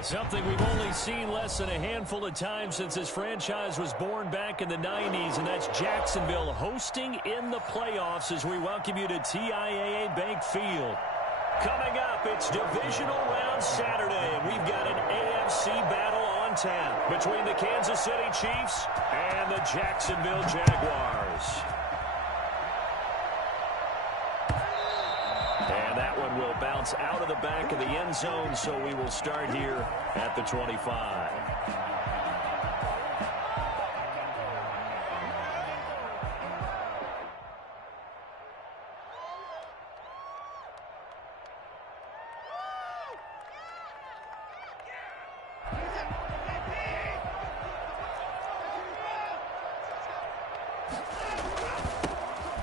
Something we've only seen less than a handful of times since this franchise was born back in the 90s, and that's Jacksonville hosting in the playoffs as we welcome you to TIAA Bank Field. Coming up, it's Divisional Round Saturday, and we've got an AFC battle on tap between the Kansas City Chiefs and the Jacksonville Jaguars. And that one will bounce out of the back of the end zone, so we will start here at the 25.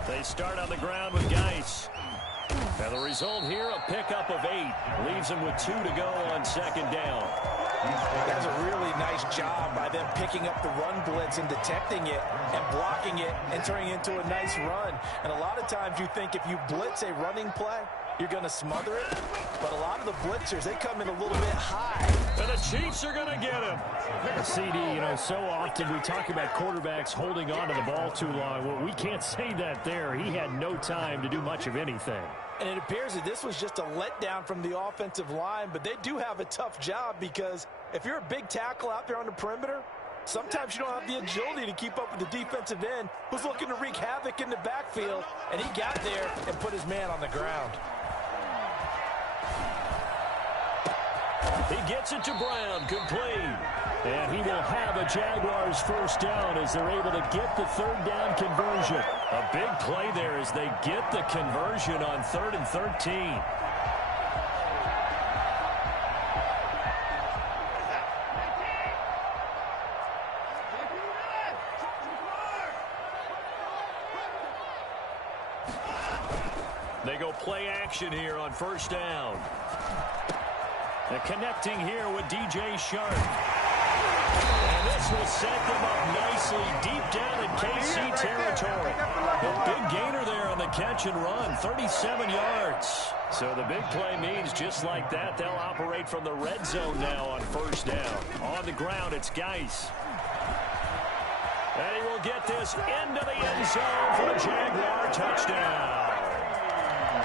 They start on the ground with Geis. And the result here, a pickup of 8. Leaves them with 2 to go on second down. That's a really nice job by them picking up the run blitz and detecting it and blocking it and turning it into a nice run. And a lot of times you think if you blitz a running play, you're going to smother it. But a lot of the blitzers, they come in a little bit high. And the Chiefs are going to get him. CD, so often we talk about quarterbacks holding on to the ball too long. Well, we can't say that there. He had no time to do much of anything. And it appears that this was just a letdown from the offensive line, but they do have a tough job because if you're a big tackle out there on the perimeter, sometimes you don't have the agility to keep up with the defensive end who's looking to wreak havoc in the backfield, and he got there and put his man on the ground. He gets it to Brown, complete. And he will have a Jaguars first down as they're able to get the third down conversion. A big play there as they get the conversion on 3rd and 13. They go play action here on first down. And connecting here with DJ Sharp. And this will set them up nicely deep down in KC territory. A big gainer there on the catch and run, 37 yards. So the big play means just like that, they'll operate from the red zone now on first down. On the ground, it's Geis. And he will get this into the end zone for a Jaguar touchdown.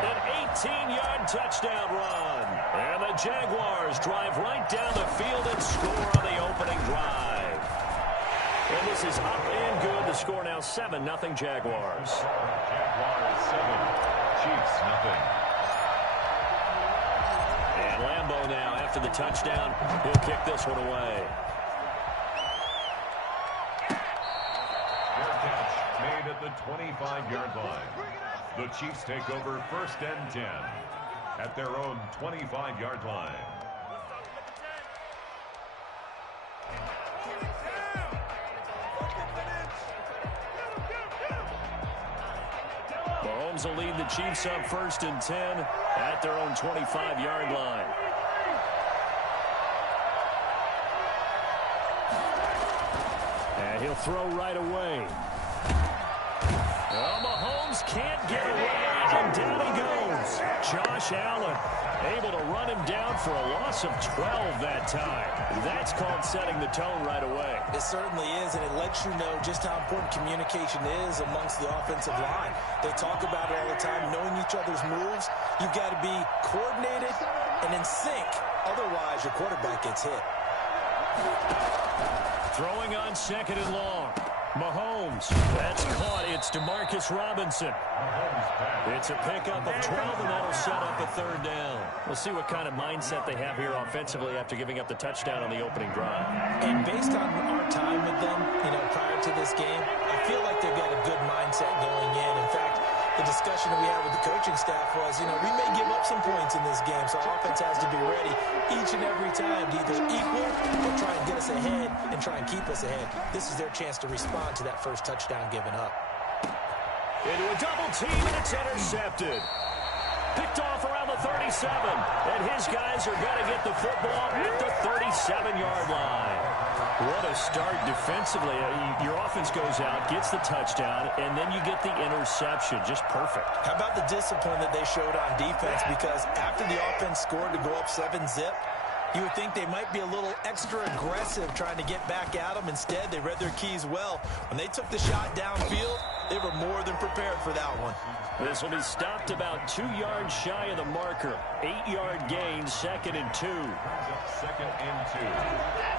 An 18-yard touchdown run. And the Jaguars drive right down the field and score on the opening drive. And this is up and good. The score now 7-0 Jaguars. Jaguars 7, Chiefs 0. And Lambeau now after the touchdown. He'll kick this one away. Fair catch made at the 25-yard line. The Chiefs take over 1st and 10 at their own 25-yard line. Mahomes will lead the Chiefs up 1st and 10 at their own 25-yard line. And he'll throw right away. Well, Mahomes can't get away, and down he goes. Josh Allen able to run him down for a loss of 12 that time. That's called setting the tone right away. It certainly is, and it lets you know just how important communication is amongst the offensive line. They talk about it all the time, knowing each other's moves. You've got to be coordinated and in sync. Otherwise, your quarterback gets hit. Throwing on 2nd and long. Mahomes, that's caught. It's Demarcus Robinson. It's a pickup of 12, and that'll set up a 3rd down. We'll see what kind of mindset they have here offensively after giving up the touchdown on the opening drive. And based on our time with them, prior to this game, I feel like they've got a good mindset going in. In fact, the discussion that we had with the coaching staff was, we may give up some points in this game, so offense has to be ready each and every time to either equal or try and get us ahead and try and keep us ahead. This is their chance to respond to that first touchdown given up. Into a double team, and it's intercepted. Picked off around the 37, and his guys are going to get the football at the 37-yard line. What a start defensively. Your offense goes out, gets the touchdown, and then you get the interception. Just perfect. How about the discipline that they showed on defense? Because after the offense scored to go up 7-zip, You would think they might be a little extra aggressive trying to get back at them. Instead, they read their keys well. When they took the shot downfield, they were more than prepared for that one. This will be stopped about 2 yards shy of the marker. 8-yard gain, 2nd and 2. 2nd and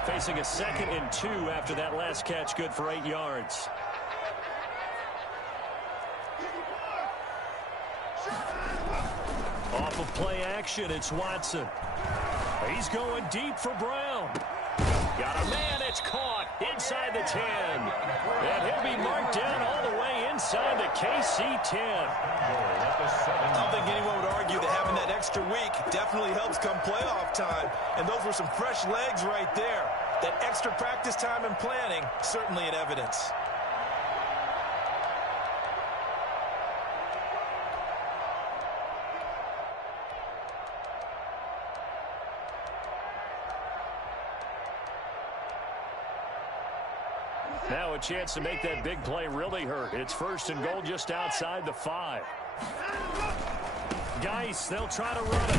2. Facing a 2nd and 2 after that last catch, good for 8 yards. Off of play action, it's Watson. He's going deep for Brown. Got a man, it's caught inside the 10. And he'll be marked down all the way inside the KC 10. I don't think anyone would argue that having that extra week definitely helps come playoff time. And those were some fresh legs right there. That extra practice time and planning, certainly in evidence. Now a chance to make that big play really hurt. It's 1st and goal just outside the 5. Geis, they'll try to run it.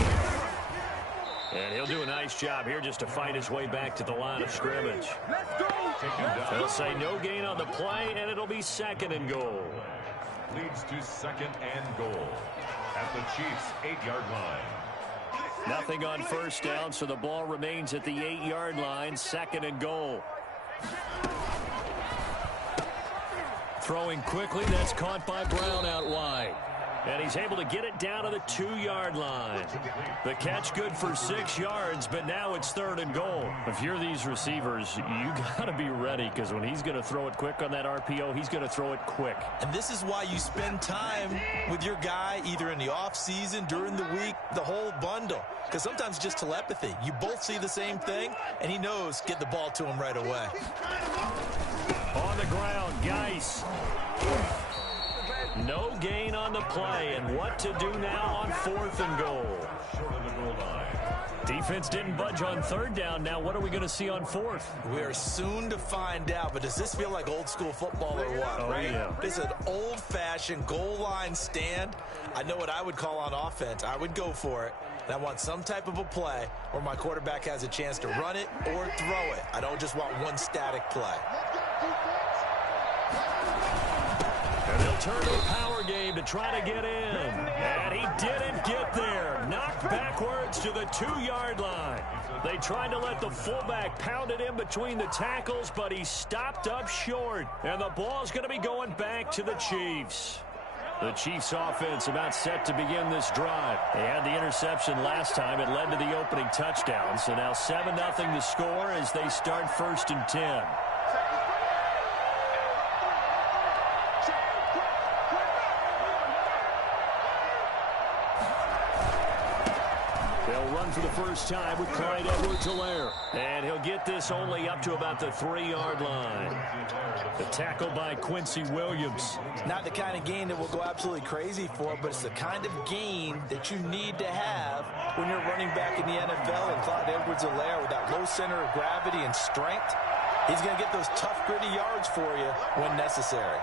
And he'll do a nice job here just to fight his way back to the line of scrimmage. They'll say no gain on the play, and it'll be 2nd and goal. Leads to 2nd and goal at the Chiefs' 8-yard line. Nothing on 1st down, so the ball remains at the 8-yard line, 2nd and goal. Throwing quickly, that's caught by Brown out wide. And he's able to get it down to the 2-yard line. The catch good for 6 yards, but now it's 3rd and goal. If you're these receivers, you got to be ready, because when he's going to throw it quick on that RPO, he's going to throw it quick. And this is why you spend time with your guy either in the offseason, during the week, the whole bundle. Because sometimes it's just telepathy. You both see the same thing, and he knows get the ball to him right away. On the ground, Geis. No gain on the play, and what to do now on 4th and goal. Short of the goal line. Defense didn't budge on 3rd down. Now what are we going to see on 4th? We are soon to find out, but does this feel like old school football or what, right? Yeah. This is an old-fashioned goal line stand. I know what I would call on offense. I would go for it. And I want some type of a play where my quarterback has a chance to run it or throw it. I don't just want one static play. And they'll turn to a power game to try to get in. And he didn't get there. Knocked backwards to the 2-yard line. They tried to let the fullback pound it in between the tackles, but he stopped up short. And the ball's going to be going back to the Chiefs. The Chiefs offense about set to begin this drive. They had the interception last time. It led to the opening touchdown. So now 7-0 to score as they start 1st and 10. For the first time with Clyde Edwards-Helaire. And he'll get this only up to about the 3-yard line. The tackle by Quincy Williams. Not the kind of gain that we'll go absolutely crazy for, but it's the kind of gain that you need to have when you're running back in the NFL. And Clyde Edwards-Helaire, with that low center of gravity and strength, he's going to get those tough, gritty yards for you when necessary.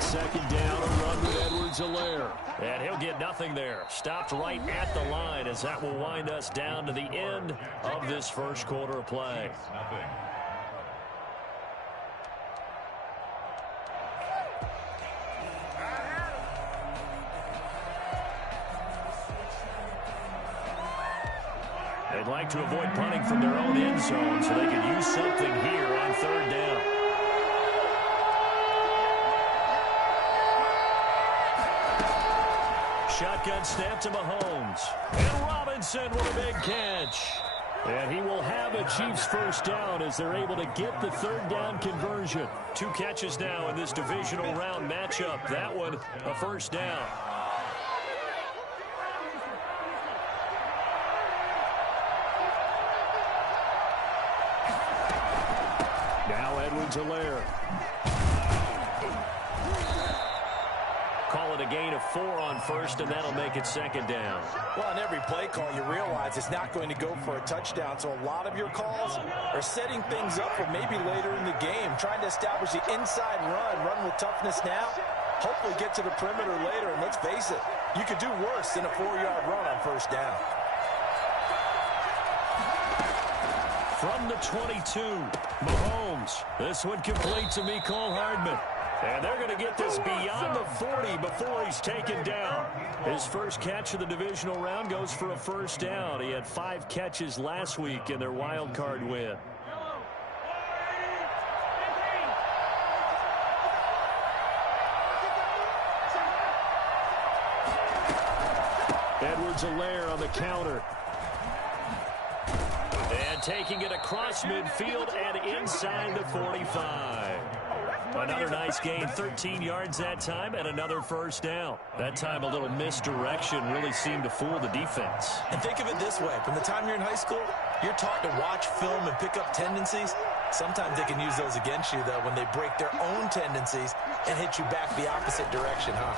Second down, a run with Edwards-Helaire. And he'll get nothing there. Stopped right at the line as that will wind us down to the end of this first quarter of play. Nothing. They'd like to avoid punting from their own end zone so they could use something here on 3rd down. Shotgun snap to Mahomes. And Robinson with a big catch. And he will have a Chiefs 1st down as they're able to get the 3rd down conversion. 2 catches now in this divisional round matchup. That one, a 1st down. Now Edwards-Helaire. Call call it a gain of 4 on first, and that'll make it second down. Well, on every play call, you realize it's not going to go for a touchdown, so a lot of your calls are setting things up for maybe later in the game, trying to establish the inside run with toughness now, hopefully get to the perimeter later, and let's face it, you could do worse than a 4-yard run on first down. From the 22, Mahomes. This one complete to Mecole Hardman. And they're going to get this beyond the 40 before he's taken down. His first catch of the divisional round goes for a first down. He had 5 catches last week in their wild card win. Edwards-Helaire on the counter. And taking it across midfield and inside the 45. Another nice gain, 13 yards that time, and another first down. That time a little misdirection really seemed to fool the defense. And think of it this way. From the time you're in high school, you're taught to watch film and pick up tendencies. Sometimes they can use those against you, though, when they break their own tendencies and hit you back the opposite direction, huh?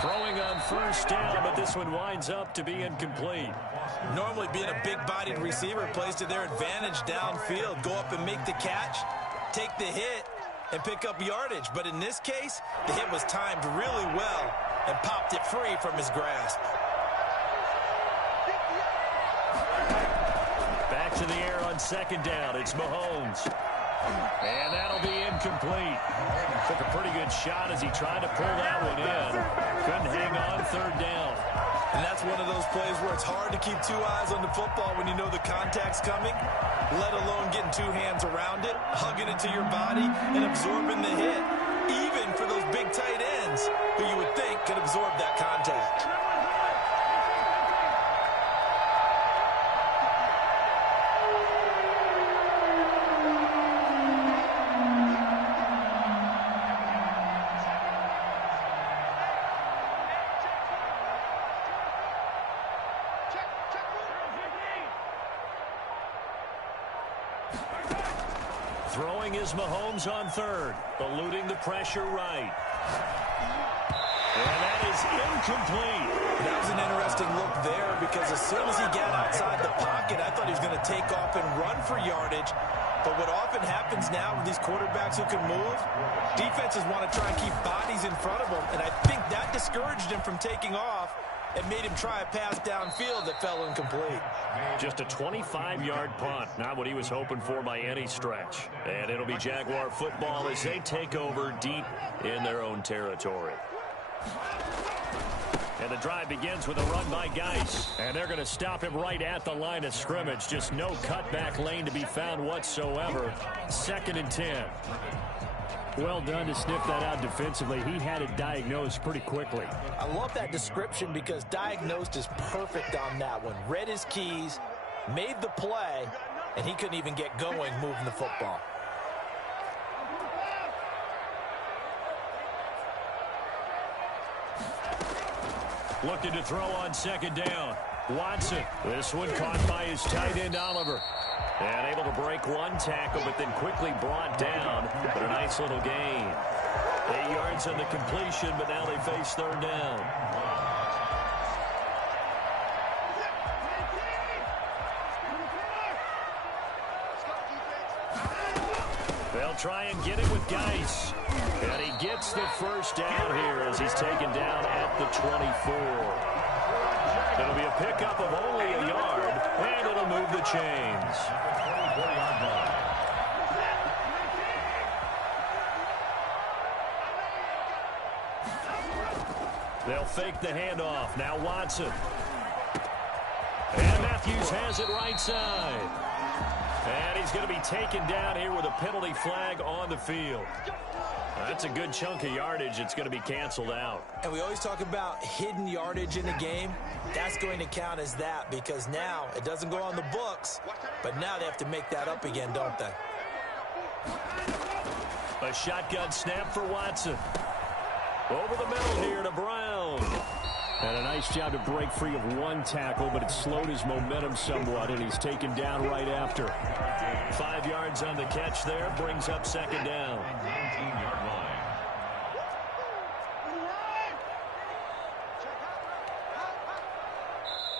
Throwing on first down, but this one winds up to be incomplete. Normally being a big-bodied receiver plays to their advantage downfield. Go up and make the catch, take the hit, and pick up yardage. But in this case, the hit was timed really well and popped it free from his grasp. Back to the air on second down. It's Mahomes. And that'll be incomplete. Took a pretty good shot as he tried to pull that one in. Couldn't hang on third down. And that's one of those plays where it's hard to keep 2 eyes on the football when you know the contact's coming, let alone getting 2 hands around it, hugging it to your body, and absorbing the hit, even for those big tight ends who you would think could absorb that contact. Throwing is Mahomes on third, eluding the pressure right. And that is incomplete. That was an interesting look there because as soon as he got outside the pocket, I thought he was going to take off and run for yardage. But what often happens now with these quarterbacks who can move, defenses want to try and keep bodies in front of them, and I think that discouraged him from taking off and made him try a pass downfield that fell incomplete. Just a 25-yard punt, not what he was hoping for by any stretch. And it'll be Jaguar football as they take over deep in their own territory. And the drive begins with a run by Geis. And they're going to stop him right at the line of scrimmage. Just no cutback lane to be found whatsoever. 2nd and 10. Well done to sniff that out defensively. He had it diagnosed pretty quickly. I love that description because diagnosed is perfect on that one. Read his keys, made the play, and he couldn't even get going moving the football. Looking to throw on second down. Watson. This one caught by his tight end, Oliver. And able to break one tackle, but then quickly brought down. But a nice little gain. 8 yards on the completion, but now they face third down. They'll try and get it with Geis. And he gets the first down here as he's taken down at the 24. It'll be a pickup of only a yard, and it'll move the chains. They'll fake the handoff. Now Watson. And Matthews has it right side. And he's going to be taken down here with a penalty flag on the field. That's a good chunk of yardage. It's going to be canceled out. And we always talk about hidden yardage in a game. That's going to count as that because now it doesn't go on the books, but now they have to make that up again, don't they? A shotgun snap for Watson. Over the middle here to Brown. And a nice job to break free of one tackle, but it slowed his momentum somewhat, and he's taken down right after. 5 yards on the catch there, brings up second down. 19-yard line.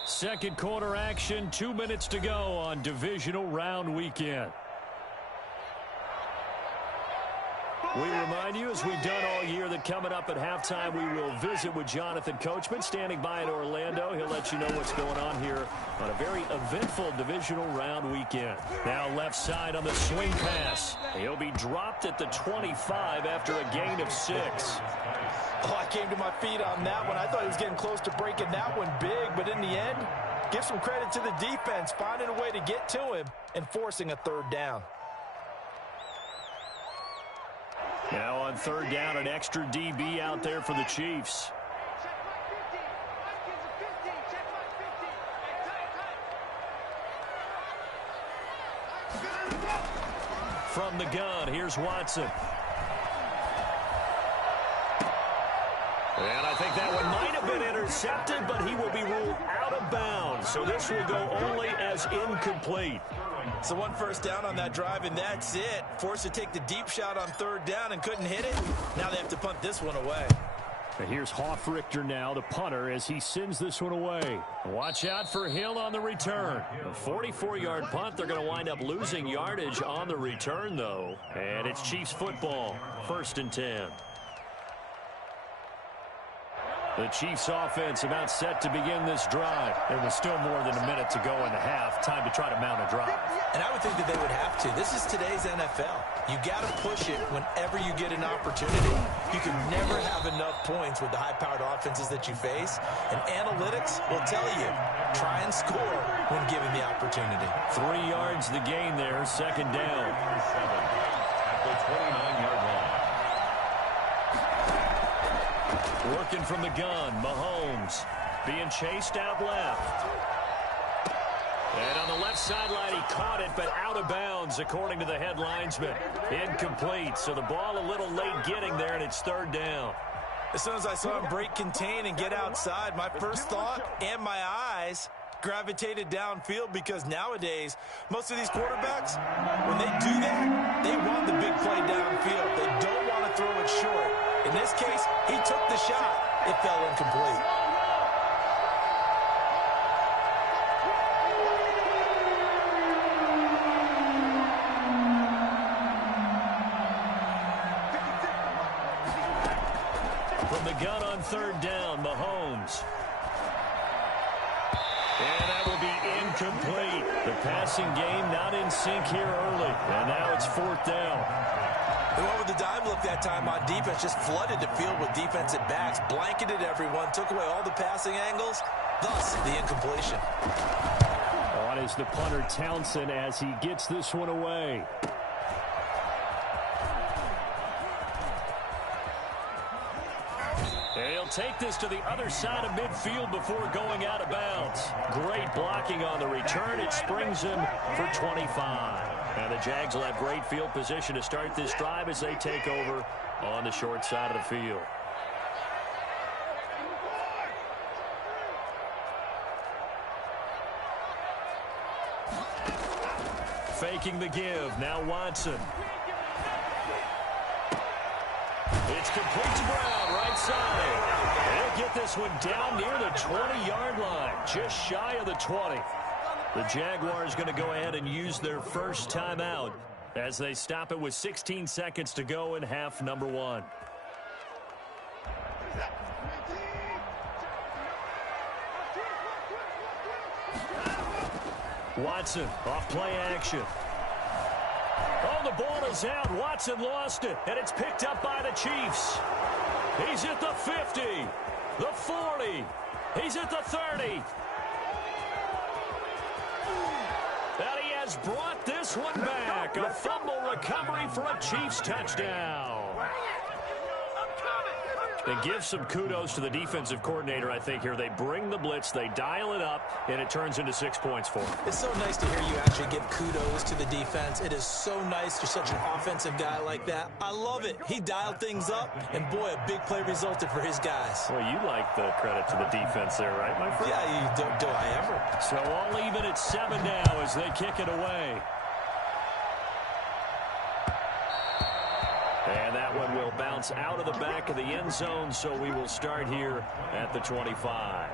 Second quarter action, 2 minutes to go on divisional round weekend. We remind you, as we've done all year, that coming up at halftime, we will visit with Jonathan Coachman, standing by in Orlando. He'll let you know what's going on here on a very eventful divisional round weekend. Now left side on the swing pass. He'll be dropped at the 25 after a gain of 6. Oh, I came to my feet on that one. I thought he was getting close to breaking that one big, but in the end, give some credit to the defense, finding a way to get to him and forcing a third down. Now on third down, an extra DB out there for the Chiefs. From the gun, here's Watson. And I think that one might have been intercepted, but he will be ruled out of bounds. So this will go only as incomplete. So 1 first down on that drive, and that's it. Forced to take the deep shot on third down and couldn't hit it. Now they have to punt this one away. And here's Hofrichter now, the punter, as he sends this one away. Watch out for Hill on the return. A 44-yard punt. They're going to wind up losing yardage on the return, though. And it's Chiefs football, 1st and 10. The Chiefs offense about set to begin this drive. There was still more than a minute to go in the half. Time to try to mount a drive. And I would think that they would have to. This is today's NFL. You got to push it whenever you get an opportunity. You can never have enough points with the high-powered offenses that you face. And analytics will tell you, try and score when given the opportunity. 3 yards the gain there, second down. At the 29-yard line. Working from the gun, Mahomes being chased out left. And on the left sideline, he caught it, but out of bounds, according to the head linesman. Incomplete, so the ball a little late getting there, and it's third down. As soon as I saw him break contain and get outside, my first thought and my eyes gravitated downfield, because nowadays, most of these quarterbacks, when they do that, they want the big play downfield. They don't want to throw it short. In this case, he took the shot. It fell incomplete. From the gun on third down, Mahomes. And that will be incomplete. The passing game not in sync here early. And now it's 4th down. They went with the dime look that time on defense, just flooded the field with defensive backs, blanketed everyone, took away all the passing angles, thus the incompletion. On is the punter, Townsend, as he gets this one away. He'll take this to the other side of midfield before going out of bounds. Great blocking on the return. It springs him for 25. And the Jags will have great field position to start this drive as they take over on the short side of the field. Faking the give. Now Watson. It's complete to Brown, right side. He'll get this one down near the 20-yard line, just shy of the 20. The Jaguars going to go ahead and use their first timeout as they stop it with 16 seconds to go in half number 1. Watson off play action. Oh, the ball is out. Watson lost it, and it's picked up by the Chiefs. He's at the 50, the 40. He's at the 30. And he has brought this one back. A fumble recovery for a Chiefs touchdown. And give some kudos to the defensive coordinator, I think, here. They bring the blitz, they dial it up, and it turns into 6 points for them. It's so nice to hear you actually give kudos to the defense. It is so nice. You're such an offensive guy like that. I love it. He dialed things up, and boy, a big play resulted for his guys. Well, you like the credit to the defense there, right, my friend? Yeah, do I ever? So all even at 7 now as they kick it away. And that one will bounce out of the back of the end zone, so we will start here at the 25.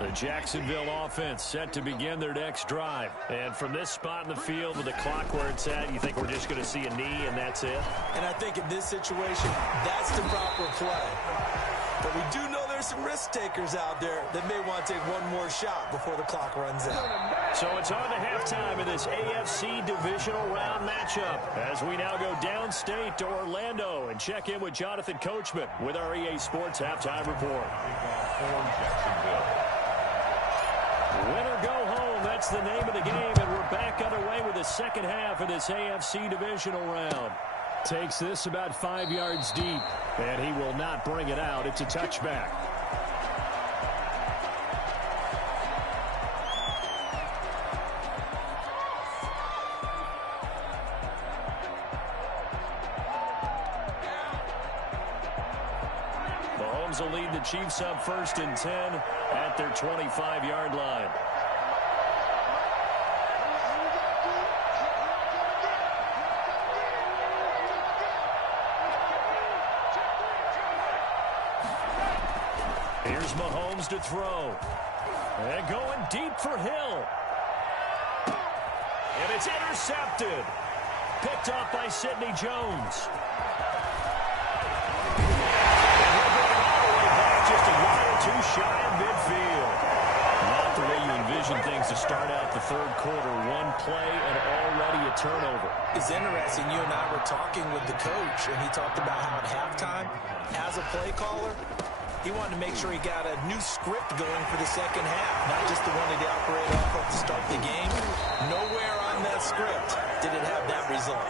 The Jacksonville offense set to begin their next drive. And from this spot in the field with the clock where it's at, you think we're just going to see a knee and that's it? And I think in this situation, that's the proper play. But we do know there's some risk takers out there that may want to take one more shot before the clock runs out. So it's on to halftime in this AFC divisional round matchup as we now go downstate to Orlando and check in with Jonathan Coachman with our EA Sports Halftime Report. Win or go home, that's the name of the game, and we're back underway with the second half of this AFC divisional round. Takes this about 5 yards deep, and he will not bring it out. It's a touchback. Mahomes will lead the Chiefs up 1st and 10 at their 25-yard line. Here's Mahomes to throw. And going deep for Hill. And it's intercepted. Picked off by Sidney Jones. Just a yard or two shy of midfield. Not the way you envision things to start out the third quarter. One play and already a turnover. It's interesting. You and I were talking with the coach, and he talked about how at halftime, as a play caller, he wanted to make sure he got a new script going for the second half, not just the one that he operated off of to start the game. Nowhere on that script did it have that result.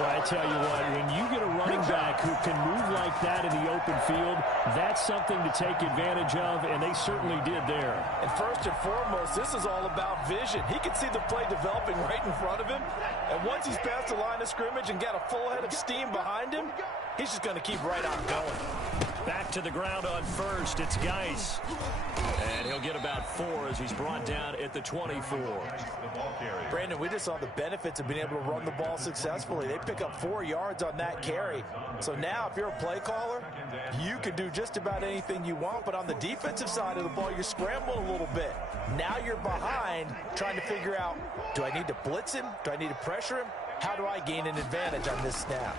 Well, I tell you what, when you get a running back who can move like that in the open field, that's something to take advantage of, and they certainly did there. And first and foremost, this is all about vision. He can see the play developing right in front of him, and once he's past the line of scrimmage and got a full head of steam behind him, he's just going to keep right on going. Back to the ground on first. It's Geis. And he'll get about 4 as he's brought down at the 24. Brandon, we just saw the benefits of being able to run the ball successfully. They pick up 4 yards on that carry. So now if you're a play caller, you can do just about anything you want. But on the defensive side of the ball, you're scrambling a little bit. Now you're behind trying to figure out, do I need to blitz him? Do I need to pressure him? How do I gain an advantage on this snap?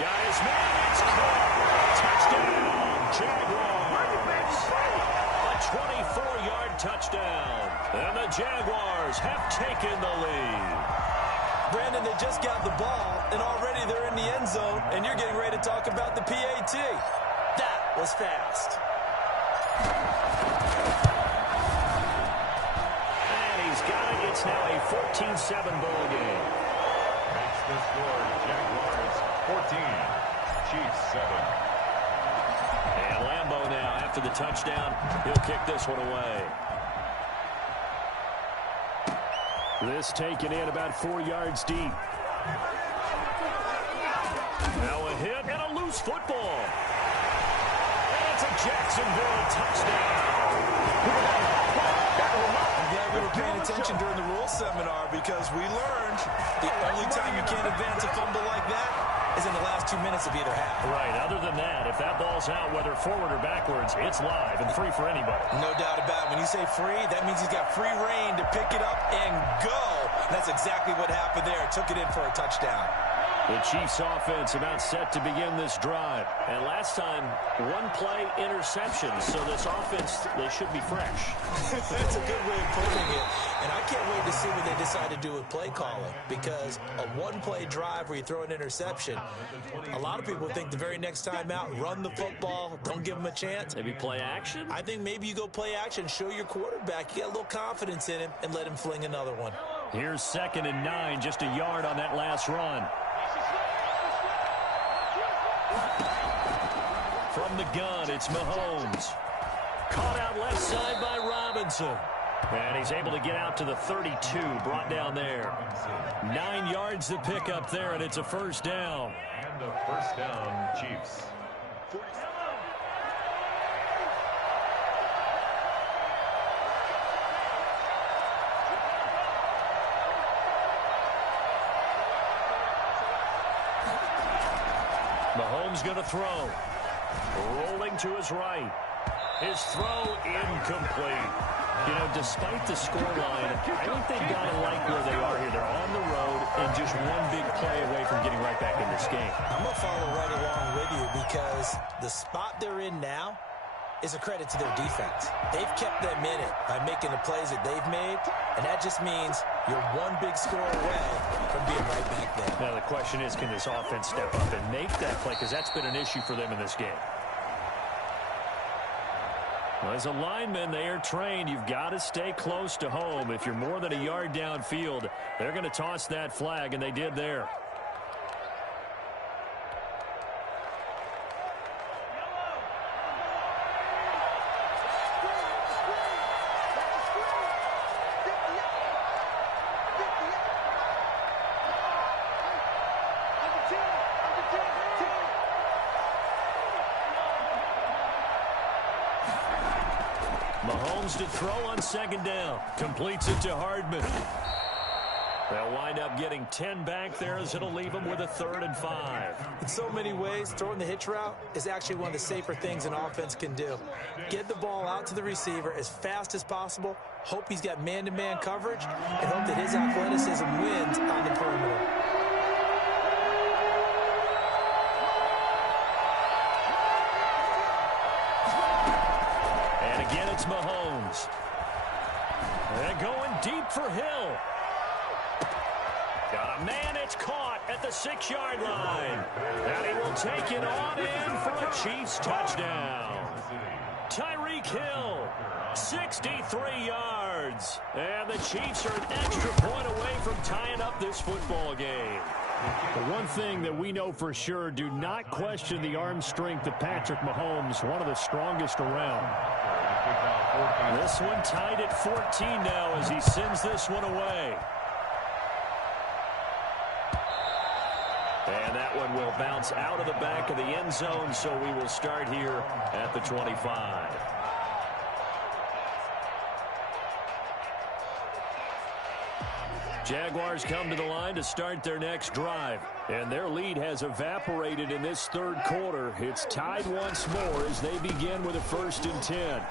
Guys, man, it's caught. Touchdown, Jaguars. A 24-yard touchdown. And the Jaguars have taken the lead. Brandon, they just got the ball, and already they're in the end zone, and you're getting ready to talk about the PAT. That was fast. And he's got it. It's now a 14-7 ball game. Makes the score Jaguars 14, Chiefs 7. And Lambeau now, after the touchdown, he'll kick this one away. This taken in about 4 yards deep. Now a hit and a loose football. And it's a Jacksonville touchdown. I'm glad we were paying attention during the rules seminar because we learned the only time you can't advance a fumble like that is in the last 2 minutes of either half. Right. Other than that, if that ball's out, whether forward or backwards, it's live and free for anybody. No doubt about it. When you say free, that means he's got free reign to pick it up and go. And that's exactly what happened there. Took it in for a touchdown. The Chiefs offense about set to begin this drive. And last time, one play interception. So this offense, they should be fresh. That's a good way of putting it. And I can't wait to see what they decide to do with play calling. Because a one-play drive where you throw an interception, a lot of people think the very next time out, run the football, don't give them a chance. Maybe play action? I think maybe you go play action, show your quarterback, you got a little confidence in him, and let him fling another one. Here's 2nd and 9, just a yard on that last run. From the gun, it's Mahomes. Caught out left side by Robinson. And he's able to get out to the 32, brought down there. 9 yards to pick up there, and it's a first down. And a first down, Chiefs. Mahomes going to throw. Rolling to his right. His throw incomplete. You know, despite the scoreline, I think they've got to like where they are here. They're on the road and just one big play away from getting right back in this game. I'm going to follow right along with you because the spot they're in now is a credit to their defense. They've kept them in it by making the plays that they've made, and that just means you're one big score away from being right back there. Now the question is, can this offense step up and make that play? Because that's been an issue for them in this game. Well, as a lineman, they are trained. You've got to stay close to home. If you're more than a yard downfield, they're going to toss that flag, and they did there. Mahomes to throw on 2nd down. Completes it to Hardman. They'll wind up getting 10 back there as it'll leave them with a 3rd and 5. In so many ways, throwing the hitch route is actually one of the safer things an offense can do. Get the ball out to the receiver as fast as possible, hope he's got man-to-man coverage, and hope that his athleticism wins on the perimeter. Again, it's Mahomes. They're going deep for Hill. Got a man, it's caught at the 6-yard line. And he will take it on in for a Chiefs touchdown. Tyreek Hill, 63 yards. And the Chiefs are an extra point away from tying up this football game. The one thing that we know for sure, do not question the arm strength of Patrick Mahomes, one of the strongest around. This one tied at 14 now as he sends this one away. And that one will bounce out of the back of the end zone, so we will start here at the 25. Jaguars come to the line to start their next drive. And their lead has evaporated in this 3rd quarter. It's tied once more as they begin with a 1st and 10.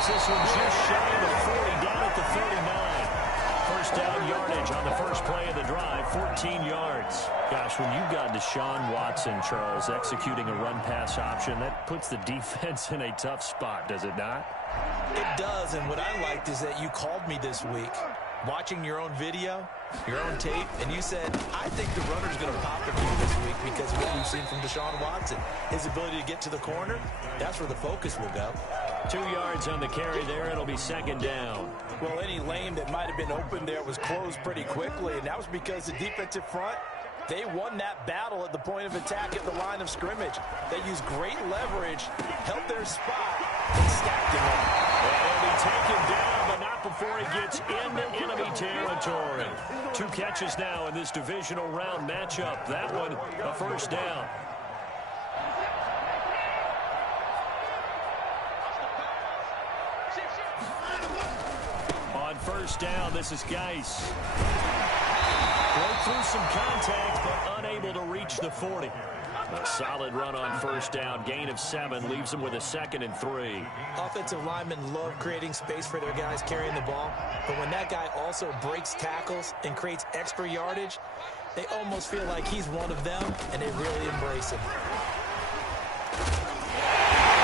This one just shy of the 40, down at the 39. First down yardage on the first play of the drive, 14 yards. Gosh, when you've got Deshaun Watson, Charles, executing a run-pass option, that puts the defense in a tough spot, does it not? It does, and what I liked is that you called me this week, watching your own video, your own tape, and you said, I think the runner's going to pop for you this week because of what we've seen from Deshaun Watson. His ability to get to the corner, that's where the focus will go. 2 yards on the carry there. It'll be 2nd down. Well, any lane that might have been open there was closed pretty quickly, and that was because the defensive front, they won that battle at the point of attack at the line of scrimmage. They used great leverage, held their spot, and stacked him up. He'll be taken down, but not before he gets into enemy territory. 2 catches now in this divisional round matchup. That one, a first down. On first down, this is Geis. Broke through some contact, but unable to reach the 40. A solid run on first down. Gain of 7 leaves them with a 2nd and 3. Offensive linemen love creating space for their guys carrying the ball. But when that guy also breaks tackles and creates extra yardage, they almost feel like he's one of them, and they really embrace him.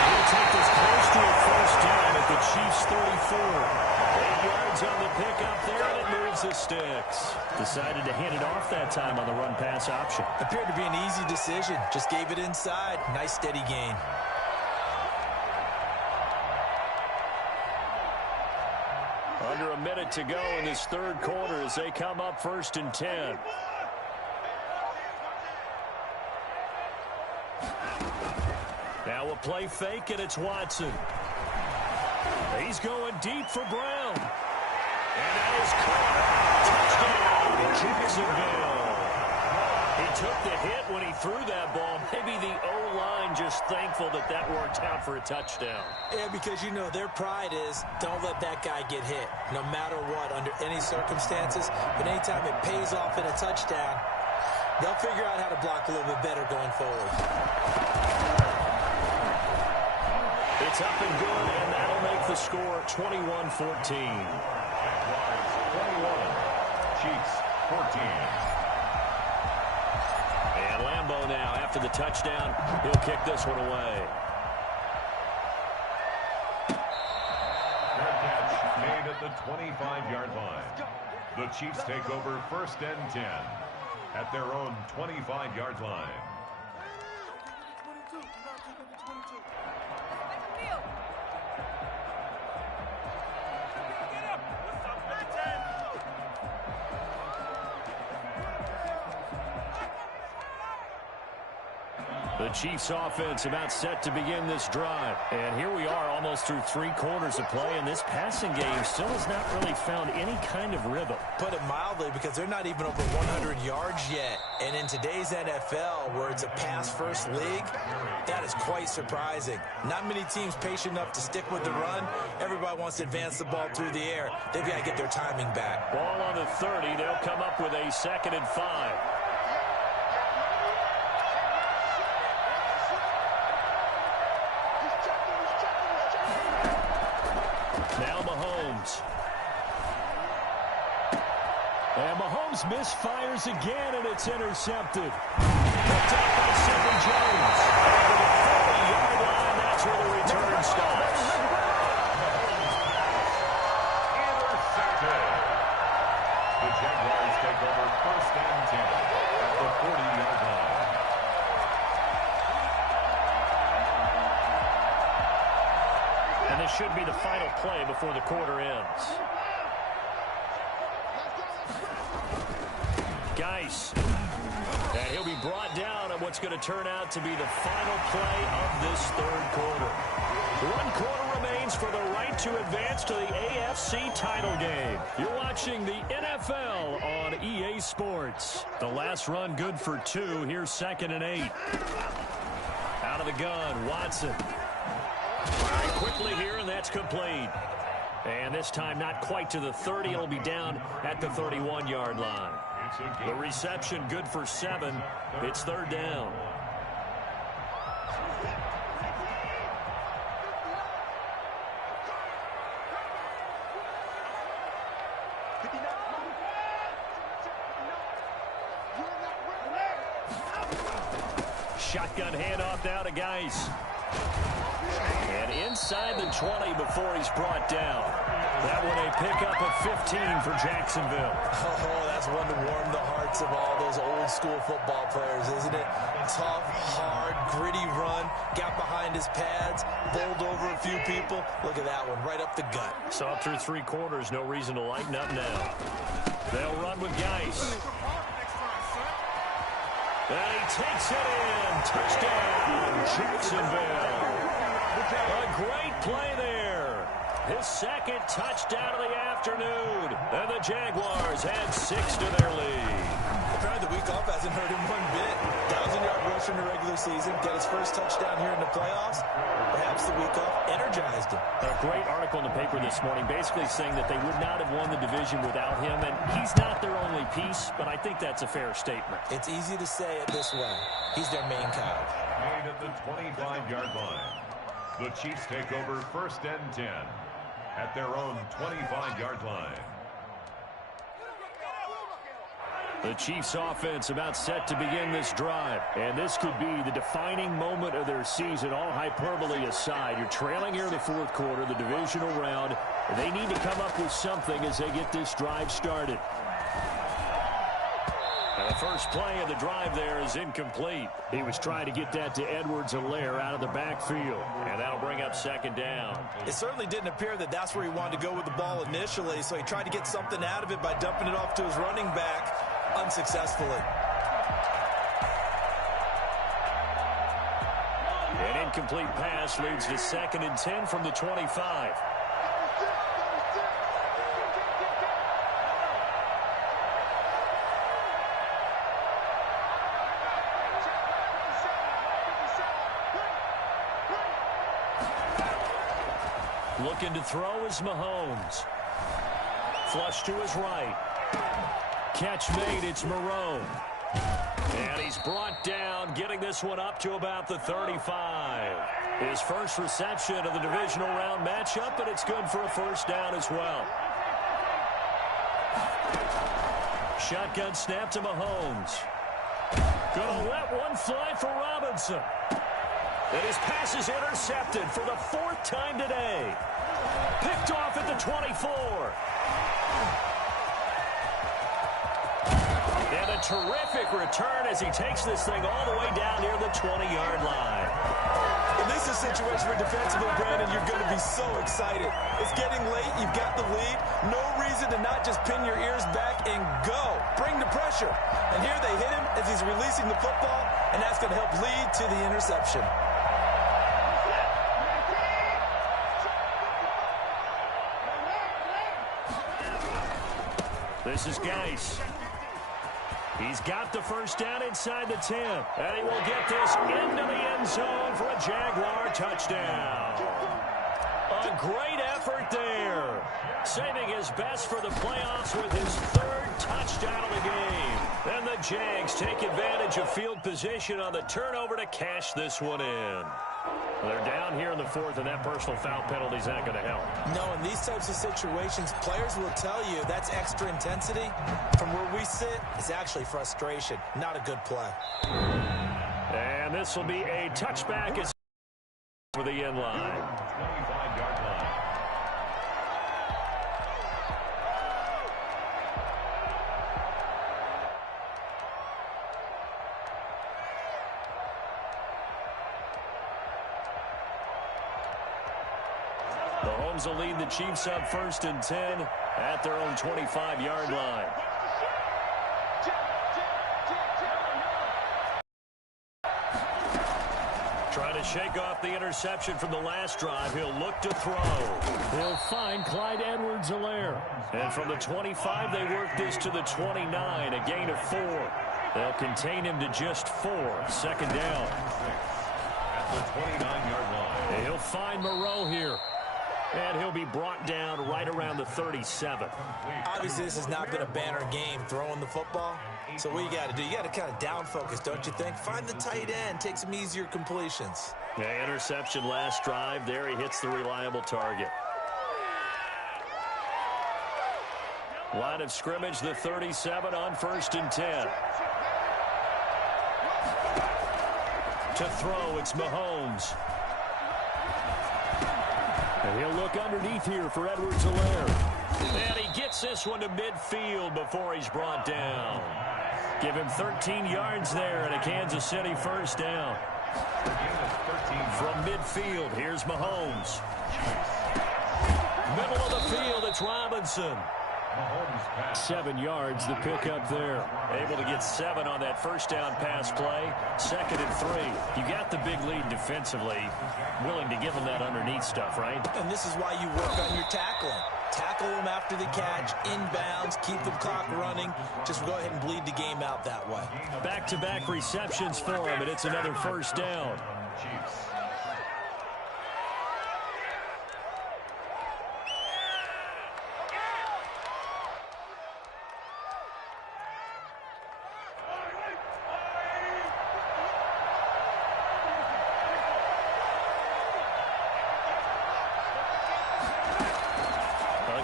He'll take this close to a first down at the Chiefs' 34. 8 yards on the pickup there, and it moves the sticks. Decided to hand it off that time on the run-pass option. Appeared to be an easy decision. Just gave it inside. Nice steady gain. Under a minute to go in this third quarter as they come up 1st and 10. Now a play fake, and it's Watson. He's going deep for Brown. And that is caught. Touchdown, Jacksonville. He took the hit when he threw that ball. Maybe the O-line just thankful that that worked out for a touchdown. Yeah, because, you know, their pride is don't let that guy get hit, no matter what, under any circumstances. But anytime it pays off in a touchdown, they'll figure out how to block a little bit better going forward. It's up and good, and that'll make the score 21-14. 21, Chiefs 14. And Lambeau now, after the touchdown, he'll kick this one away. Fair catch made at the 25-yard line. The Chiefs take over 1st and 10 at their own 25-yard line. The Chiefs offense about set to begin this drive. And here we are almost through 3 quarters of play, and this passing game still has not really found any kind of rhythm. Put it mildly, because they're not even over 100 yards yet. And in today's NFL, where it's a pass-first league, that is quite surprising. Not many teams patient enough to stick with the run. Everybody wants to advance the ball through the air. They've got to get their timing back. Ball on the 30. They'll come up with a 2nd and 5. Now Mahomes. And Mahomes misfires again, and it's intercepted. Picked up by Sidney Jones. And to the 40-yard line, that's where the return stops. Intercepted. The Jaguars take over 1st and 10 at the 40-yard line. And this should be the final play before the quarter ends. Geis. And he'll be brought down on what's going to turn out to be the final play of this third quarter. 1 quarter remains for the right to advance to the AFC title game. You're watching the NFL on EA Sports. The last run good for 2. Here's 2nd and 8. Out of the gun, Watson. Firing quickly here, and that's complete. And this time not quite to the 30. It'll be down at the 31-yard line. The reception good for 7. It's 3rd down. Shotgun handoff now to Geis. And inside the 20 before he's brought down. That one a pickup of 15 for Jacksonville. Oh, that's one to warm the hearts of all those old school football players, isn't it? Tough, hard, gritty run. Got behind his pads, bowled over a few people. Look at that one, right up the gut. So up through 3 quarters, no reason to lighten up now. They'll run with Geis. And he takes it in. Touchdown, Jacksonville. A great play there. His 2nd touchdown of the afternoon. And the Jaguars add 6 to their lead. Apparently the week off hasn't hurt him one bit. 1,000-yard rush in the regular season. Get his first touchdown here in the playoffs. Perhaps the week off energized him. A great article in the paper this morning basically saying that they would not have won the division without him. And he's not their only piece, but I think that's a fair statement. It's easy to say it this way. He's their main cog. Made at the 25-yard line. The Chiefs take over 1st and 10 at their own 25-yard line. The Chiefs offense about set to begin this drive. And this could be the defining moment of their season, all hyperbole aside. You're trailing here in the 4th quarter, the divisional round. They need to come up with something as they get this drive started. A The first play of the drive there is incomplete. He was trying to get that to Edwards-Helaire out of the backfield. And that'll bring up second down. It certainly didn't appear that that's where he wanted to go with the ball initially, so he tried to get something out of it by dumping it off to his running back unsuccessfully. An incomplete pass leads to 2nd and 10 from the 25. Looking to throw is Mahomes. Flush to his right. Catch made, it's Moreau. And he's brought down, getting this one up to about the 35. His first reception of the divisional round matchup, but it's good for a first down as well. Shotgun snap to Mahomes. Gonna let one fly for Robinson. And his pass is intercepted for the 4th time today. Picked off at the 24. And a terrific return as he takes this thing all the way down near the 20-yard line. And this is a situation where defensively, Brandon, you're going to be so excited. It's getting late. You've got the lead. No reason to not just pin your ears back and go. Bring the pressure. And here they hit him as he's releasing the football, and that's going to help lead to the interception. This is Geis. He's got the first down inside the 10. And he will get this into the end zone for a Jaguar touchdown. A great effort there. Saving his best for the playoffs with his 3rd touchdown of the game. And the Jags take advantage of field position on the turnover to cash this one in. They're down here in the 4th, and that personal foul penalty is not going to help. No, in these types of situations, players will tell you that's extra intensity. From where we sit, it's actually frustration, not a good play. And this will be a touchback as for the end line. 25-yard line. Mahomes will lead the Chiefs up 1st and 10 at their own 25-yard line. Trying to shake off the interception from the last drive. He'll look to throw. He'll find Clyde Edwards-Helaire. And from the 25, they work this to the 29, a gain of 4. They'll contain him to just 4. 2nd down. At the 29-yard line. And he'll find Moreau here. And he'll be brought down right around the 37. Obviously, this has not been a banner game throwing the football. So what you got to do, you got to kind of down focus, don't you think? Find the tight end, take some easier completions. Yeah, interception last drive. There he hits the reliable target. Line of scrimmage, the 37 on 1st and 10. To throw, it's Mahomes. And he'll look underneath here for Edwards-Helaire. And he gets this one to midfield before he's brought down. Give him 13 yards there and a Kansas City first down. From midfield, here's Mahomes. Middle of the field, it's Robinson. 7 yards, the pickup there. Able to get 7 on that first down pass play. 2nd and 3. You got the big lead defensively. Willing to give them that underneath stuff, right? And this is why you work on your tackling. Tackle them after the catch, inbounds, keep the clock running. Just go ahead and bleed the game out that way. Back-to-back receptions for him, and it's another first down.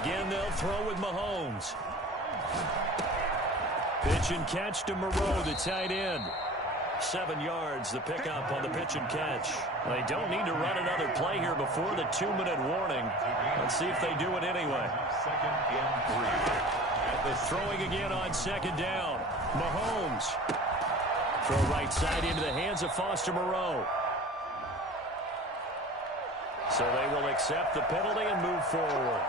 Again, they'll throw with Mahomes. Pitch and catch to Moreau, the tight end. 7 yards, the pickup on the pitch and catch. They don't need to run another play here before the 2-minute warning. Let's see if they do it anyway. 2nd and 3. Throwing again on 2nd down. Mahomes. Throw right side into the hands of Foster Moreau. So they will accept the penalty and move forward.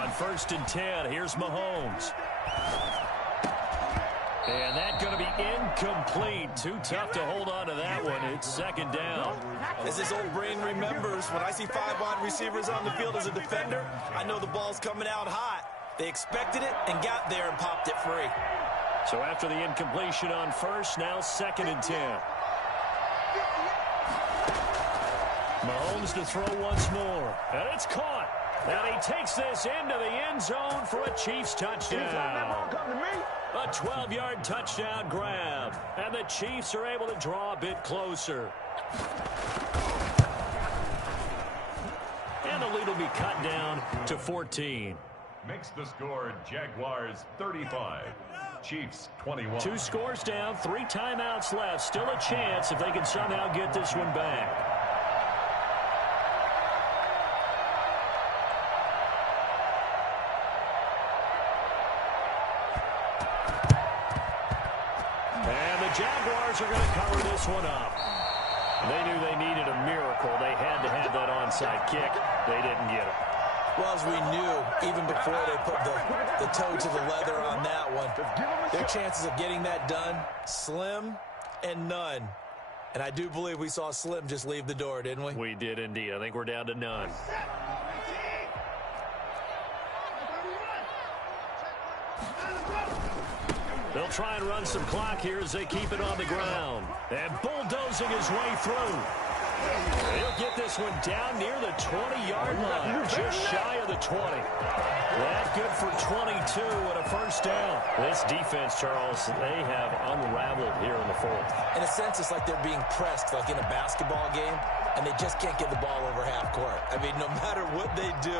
On 1st and 10, here's Mahomes. And that's going to be incomplete. Too tough to hold on to that one. It's 2nd down. As his old brain remembers, when I see 5 wide receivers on the field as a defender, I know the ball's coming out hot. They expected it and got there and popped it free. So after the incompletion on 1st, now 2nd and 10. Mahomes to throw once more. And it's caught. And he takes this into the end zone for a Chiefs touchdown. A 12-yard touchdown grab. And the Chiefs are able to draw a bit closer. And the lead will be cut down to 14. Makes the score Jaguars 35. Chiefs 21. 2 scores down, 3 timeouts left. Still a chance if they can somehow get this one back. Jaguars are going to cover this one up. They knew they needed a miracle. They had to have that onside kick. They didn't get it. Well, as we knew, even before they put the toe to the leather on that one, their chances of getting that done, slim and none. And I do believe we saw Slim just leave the door, didn't we? We did indeed. I think we're down to none. They'll try and run some clock here as they keep it on the ground. And bulldozing his way through. He'll get this one down near the 20-yard line. Just shy of the 20. That's good for 22 and a 1st down. This defense, Charles, they have unraveled here in the 4th. In a sense, it's like they're being pressed, like in a basketball game, and they just can't get the ball over half court. I mean, no matter what they do,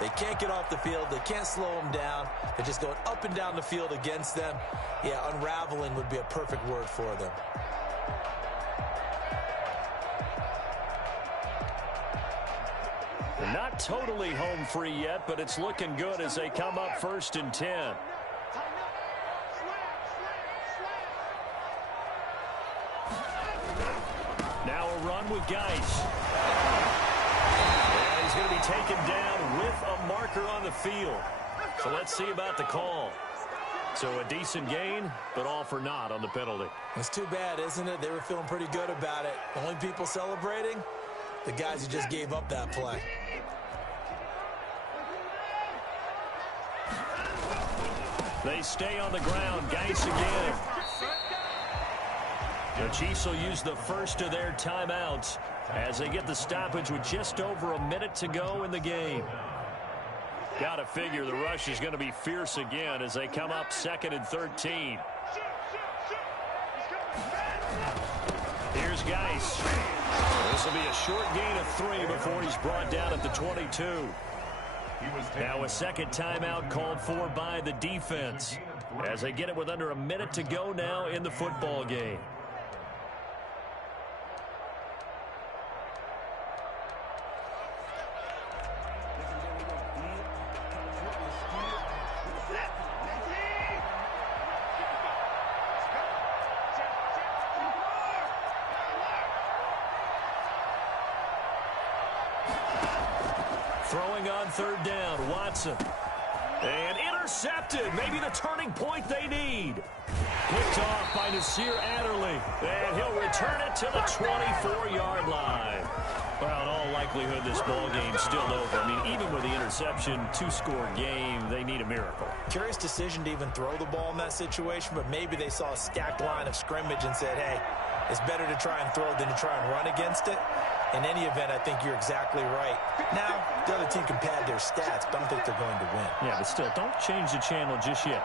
they can't get off the field. They can't slow them down. They're just going up and down the field against them. Yeah, unraveling would be a perfect word for them. They're not totally home free yet, but it's looking good as they come up 1st and 10. Now a run with Geis. And he's going to be taken down with a marker on the field. So let's see about the call. So a decent gain, but all for naught on the penalty. It's too bad, isn't it? They were feeling pretty good about it. The only people celebrating, the guys who just gave up that play. They stay on the ground. Geis again. The Chiefs will use the first of their timeouts as they get the stoppage with just over a minute to go in the game. Got to figure the rush is going to be fierce again as they come up 2nd and 13. Here's Geis. This will be a short gain of 3 before he's brought down at the 22. Now a 2nd timeout called for by the defense as they get it with under a minute to go now in the football game. Throwing on 3rd down, Watson. And intercepted. Maybe the turning point they need. Picked off by Nasir Adderley. And he'll return it to the 24-yard line. Well, in all likelihood, this ball game's still over. I mean, even with the interception, 2-score game, they need a miracle. Curious decision to even throw the ball in that situation, but maybe they saw a stacked line of scrimmage and said, hey, it's better to try and throw than to try and run against it. In any event, I think you're exactly right. Now, the other team can pad their stats, but I don't think they're going to win. Yeah, but still, don't change the channel just yet.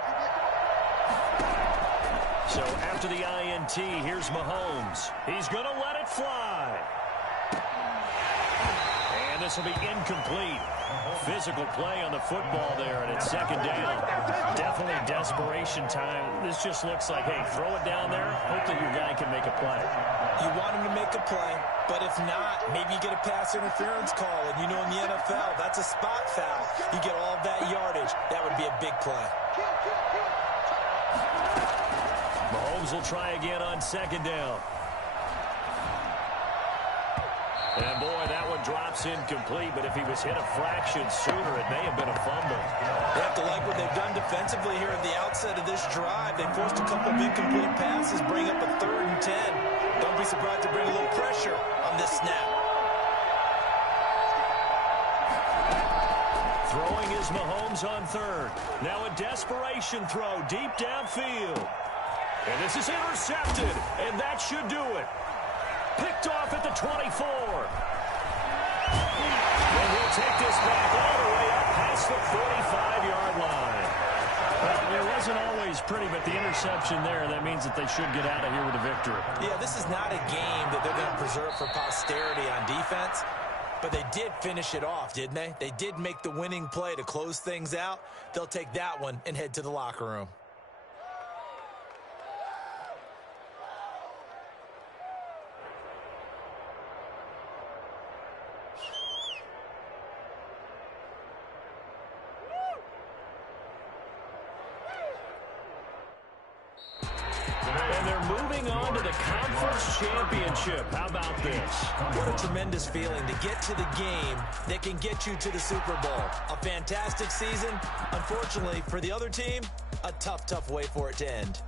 So after the INT, here's Mahomes. He's going to let it fly. And this will be incomplete. Physical play on the football there, and it's second down. Definitely desperation time. This just looks like, hey, throw it down there, hope that your guy can make a play. You want him to make a play, but if not, maybe you get a pass interference call, and you know in the NFL, that's a spot foul. You get all that yardage. That would be a big play. Mahomes will try again on second down. And, boy, that one drops incomplete, but if he was hit a fraction sooner, it may have been a fumble. They have to like what they've done defensively here at the outset of this drive. They forced a couple of incomplete passes, bring up a 3rd and 10. Don't be surprised to bring a little pressure on this snap. Throwing is Mahomes on 3rd. Now a desperation throw deep downfield. And this is intercepted, and that should do it. Picked off at the 24. And he'll take this back all the way up past the 45-yard line. Well, it wasn't always pretty, but the interception there, that means that they should get out of here with a victory. Yeah, this is not a game that they're going to preserve for posterity on defense, but they did finish it off, didn't they? They did make the winning play to close things out. They'll take that one and head to the locker room. Championship. How about this? What a tremendous feeling to get to the game that can get you to the Super Bowl. A fantastic season. Unfortunately, for the other team, a tough way for it to end.